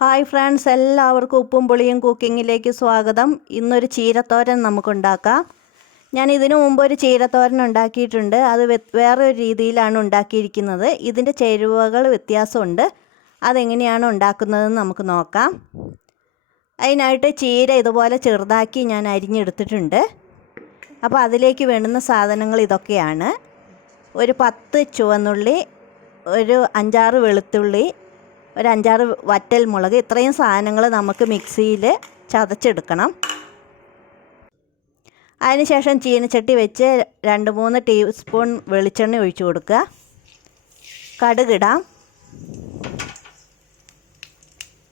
Hi friends, എല്ലാവർക്കും ഉപ്പും പുളിയും കുക്കിങ്ങിലേക്ക് സ്വാഗതം. ഇന്നൊരു ചീരത്തോരൻ നമുക്കുണ്ടാക്കാം. ഞാൻ ഇതിനു മുമ്പ് ഒരു ചീരത്തോരൻ ഉണ്ടാക്കിയിട്ടുണ്ട്. അത് വേറൊരു രീതിയിലാണ് ഉണ്ടാക്കിയിരിക്കുന്നത്. ഇതിൻ്റെ ചേരുവകൾ വ്യത്യാസമുണ്ട്. അതെങ്ങനെയാണ് ഉണ്ടാക്കുന്നതെന്ന് നമുക്ക് നോക്കാം. അതിനായിട്ട് ചീര ഇതുപോലെ ചെറുതാക്കി ഞാൻ അരിഞ്ഞെടുത്തിട്ടുണ്ട്. അപ്പോൾ അതിലേക്ക് വേണ്ടുന്ന സാധനങ്ങൾ ഇതൊക്കെയാണ്: ഒരു 10 ചുവന്നുള്ളി, ഒരു 5-6 വെളുത്തുള്ളി, ഒരു 5-6 വറ്റൽ മുളക്. ഇത്രയും സാധനങ്ങൾ നമുക്ക് മിക്സിയിൽ ചതച്ചെടുക്കണം. അതിനുശേഷം ചീനച്ചട്ടി വെച്ച് 2-3 ടീസ്പൂൺ വെളിച്ചെണ്ണ ഒഴിച്ചു കൊടുക്കുക. കടുകിടാം.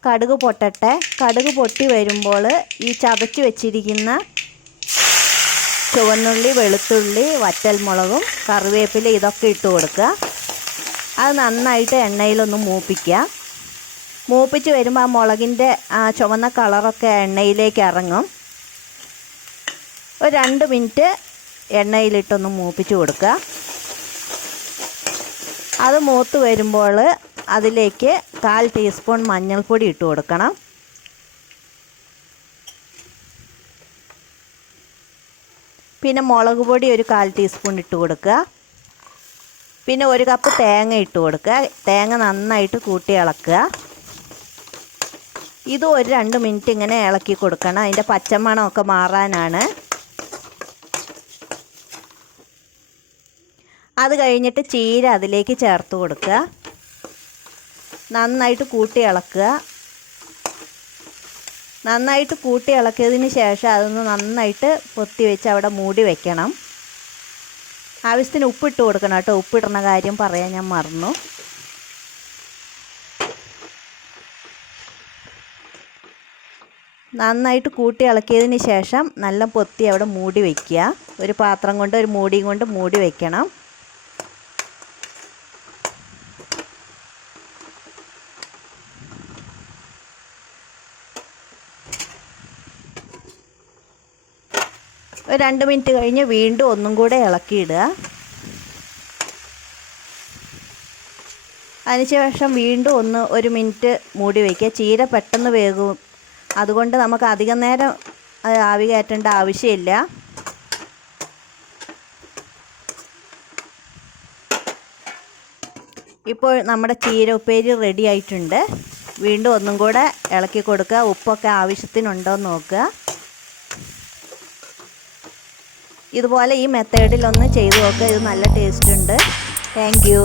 കടുക് പൊട്ടട്ടെ. കടുക് പൊട്ടി വരുമ്പോൾ ഈ ചതച്ച് വെച്ചിരിക്കുന്ന ചുവന്നുള്ളി, വെളുത്തുള്ളി, വറ്റൽ മുളകും കറിവേപ്പില ഇതൊക്കെ ഇട്ട് കൊടുക്കുക. അത് നന്നായിട്ട് എണ്ണയിലൊന്ന് മൂപ്പിക്കുക. മൂപ്പിച്ച് വരുമ്പോൾ ആ മുളകിൻ്റെ ചുവന്ന കളറൊക്കെ എണ്ണയിലേക്ക് ഇറങ്ങും. ഒരു 2 മിനിറ്റ് എണ്ണയിലിട്ടൊന്ന് മൂപ്പിച്ച് കൊടുക്കുക. അത് മൂത്ത് വരുമ്പോൾ അതിലേക്ക് 1/4 ടീസ്പൂൺ മഞ്ഞൾപ്പൊടി ഇട്ട് കൊടുക്കണം. പിന്നെ മുളക് പൊടി ഒരു 1/4 ടീസ്പൂൺ ഇട്ട് കൊടുക്കുക. പിന്നെ 1 കപ്പ് തേങ്ങ ഇട്ട് കൊടുക്കുക. തേങ്ങ നന്നായിട്ട് കൂട്ടി ഇളക്കുക. ഇത് ഒരു 2 മിനിറ്റ് ഇങ്ങനെ ഇളക്കി കൊടുക്കണം. അതിൻ്റെ പച്ചമണമൊക്കെ മാറാനാണ്. അത് കഴിഞ്ഞിട്ട് ചീര അതിലേക്ക് ചേർത്ത് കൊടുക്കുക. നന്നായിട്ട് കൂട്ടി ഇളക്കുക. നന്നായിട്ട് കൂട്ടി ഇളക്കിയതിന് ശേഷം അതൊന്ന് നന്നായിട്ട് പൊത്തി വെച്ച് അവിടെ മൂടി വയ്ക്കണം. ആവശ്യത്തിന് ഉപ്പിട്ട് കൊടുക്കണം കേട്ടോ. ഉപ്പിടുന്ന കാര്യം പറയാൻ ഞാൻ മറന്നു. നന്നായിട്ട് കൂട്ടി ഇളക്കിയതിന് ശേഷം നല്ല പൊത്തി അവിടെ മൂടി വയ്ക്കുക. ഒരു പാത്രം കൊണ്ട്, ഒരു മൂടിയും കൊണ്ട് മൂടി വയ്ക്കണം. ഒരു 2 മിനിറ്റ് കഴിഞ്ഞ് വീണ്ടും ഒന്നും കൂടെ ഇളക്കിയിടുക. അതിനുശേഷം വീണ്ടും 1 മിനിറ്റ് മൂടി വയ്ക്കുക. ചീര പെട്ടെന്ന് വേകും. അതുകൊണ്ട് നമുക്ക് അധികം നേരം ആവി കയറ്റേണ്ട ആവശ്യമില്ല. ഇപ്പോൾ നമ്മുടെ ചീര ഉപ്പേരി റെഡി ആയിട്ടുണ്ട്. വീണ്ടും ഒന്നും കൂടെ ഇളക്കി കൊടുക്കുക. ഉപ്പൊക്കെ ആവശ്യത്തിനുണ്ടോ എന്ന് നോക്കുക. ഇതുപോലെ ഈ മെത്തേഡിലൊന്ന് ചെയ്ത് നോക്കുക. ഇത് നല്ല ടേസ്റ്റ് ഉണ്ട്. Thank you.